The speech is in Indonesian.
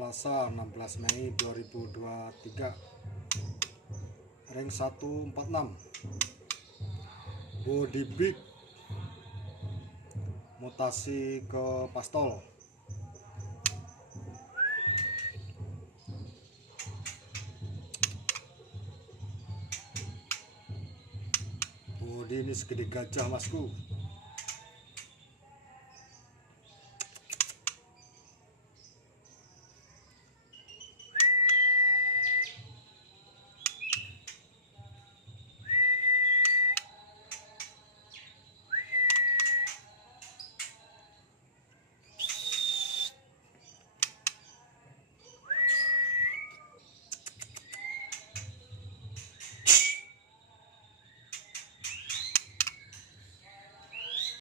Selasa 16 Mei 2023, ring 146, body big, mutasi ke pastol. Body ini segede gajah masku.